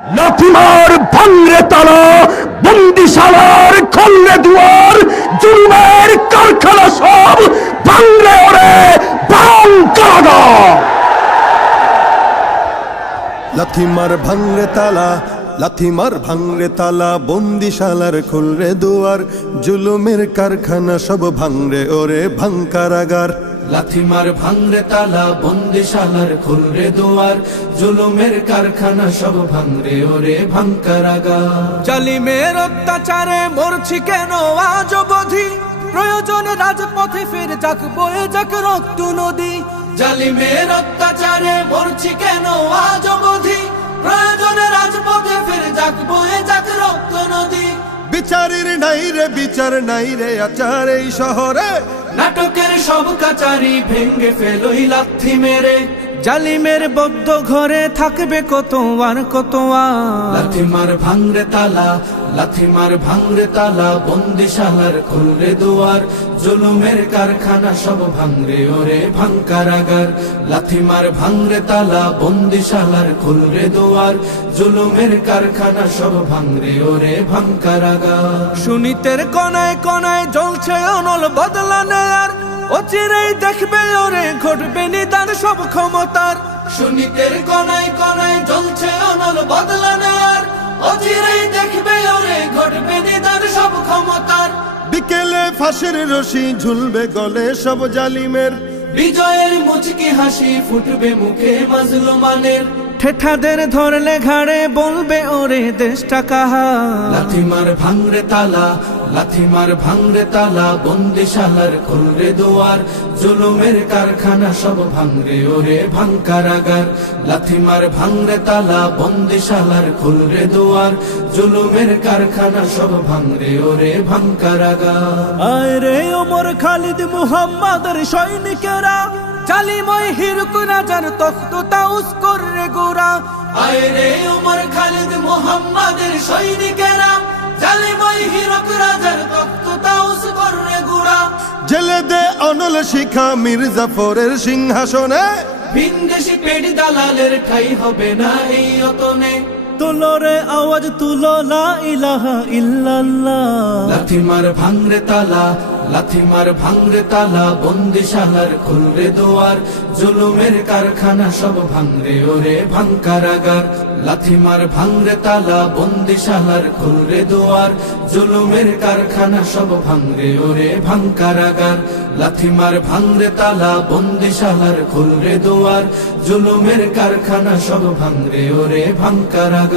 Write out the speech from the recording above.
লাথিমার ভাঙরে তালা, বন্দিশালার খলরে দুয়ার, জুলুমের কারখানা সব ভাঙরে ওরে ভাঙ কারাগার। লাথিমার ভাঙরে তালা, লাথিমার ভাঙরে তালা, বন্দিশালার খুলরে দুয়ার, জুলুমের কারখানা সব ভাঙরে ওরে ভাঙ কারাগার। লাথিমার ভাঙরে তালা, বন্দিশালার খুলরে দুয়ার, জুলুমের কারখানা সব ভাঙরে ওরে ভাঙ কারাগার। জালিমের অত্যাচারে মরছি কেন আজ অবধি, প্রয়োজনে রাজপথে ফের যাক বয়ে যাক রক্ত নদী। জালিমের অত্যাচারে মরছি কেন আজ অবধি, প্রয়োজনে রাজপথে ফের যাক বয়ে যাক রক্ত নদী। বিচারের নাই রে বিচার নাই রে আচার এই শহরে, নাটকের সব কাচারি ভেঙ্গে ফেলোই লাথি মেরে। জালিমের বদ্ধ ঘরে থাকবে কত আর কত আর। লাথিমার ভাঙরে তালা, লাথিমার ভাঙরে তালা, বন্দিশালার খুলরে দুয়ার, জুলুমের কারখানা সব ভাঙরে ওরে ভাঙ কারাগার। লাথিমার ভাঙরে তালা, বন্দিশালার খুলরে দুয়ার, জুলুমের কারখানা সব ভাঙরে ওরে ভাঙ কারাগার। সুনীতের কনায় কনায় জ্বলছে অনল বদলা নেয়ার, অচিরেই দেখবে ওরে ঘটবে নিদান সব ক্ষমতার। সুনীতের কনায় কনায় জ্বলছে অনল বদলা নেয়ার, অচিরেই দেখবে ওরে ঘটবে নিদান সব ক্ষমতার। বিকেলে ফাঁসের রশি ঝুলবে গলে সব জালিমের, বিজয়ের মুচকি হাসি ফুটবে মুখে মাজলুমানের। ঠেঠাদের ধরলে ঘাড়ে বলবে ওরে দেশটা কাহার। লাথিমার ভাঙরে তালা, লাথিমার ভাঙরে তালা, বন্দিশালার খুলরে দুয়ার, জুলুমের কারখানা সব ভাঙরে ওরে ভাঙ কারাগার। লাথিমার ভাঙরে তালা, বন্দিশালার খুলরে দুয়ার, জুলুমের কারখানা সব ভাঙরে ওরে ভাঙ কারাগার। আয় রে ওমর খালিদ মুহাম্মাদের সৈনিকেরা, জালিময় হিরক রাজার তখ্ত তাউস করে গোরা। আয় রে ওমর খালিদ মুহাম্মাদের সৈনিকেরা, জালিময় হিরক রাজার তখ্ত তাউস করে গোরা। জেলে দে অনল শিখা মীর জাফরের সিংহাসনে, ভিনদেশি পেট দালালের ঠাই হবে না এই অতনে। তুলো রে আওয়াজ তুলো লা ইলাহা ইল্লাল্লাহ। লাথিমার ভাঙরে তালা, লাথিমার ভাঙরে তালা, বন্দিশালার খুলরে দুয়ার, জুলুমের কারখানা সব ভাঙরে ওরে ভাঙ কারাগার। লাথিমার ভাঙরে তালা, বন্দিশালার খুলরে দুয়ার, জুলুমের কারখানা সব ভাঙরে ওরে ভাঙ কারাগার। লাথিমার ভাঙরে তালা, বন্দিশালার খুলরে দুয়ার, জুলুমের কারখানা সব ভাঙরে ওরে ভাঙ কারাগার।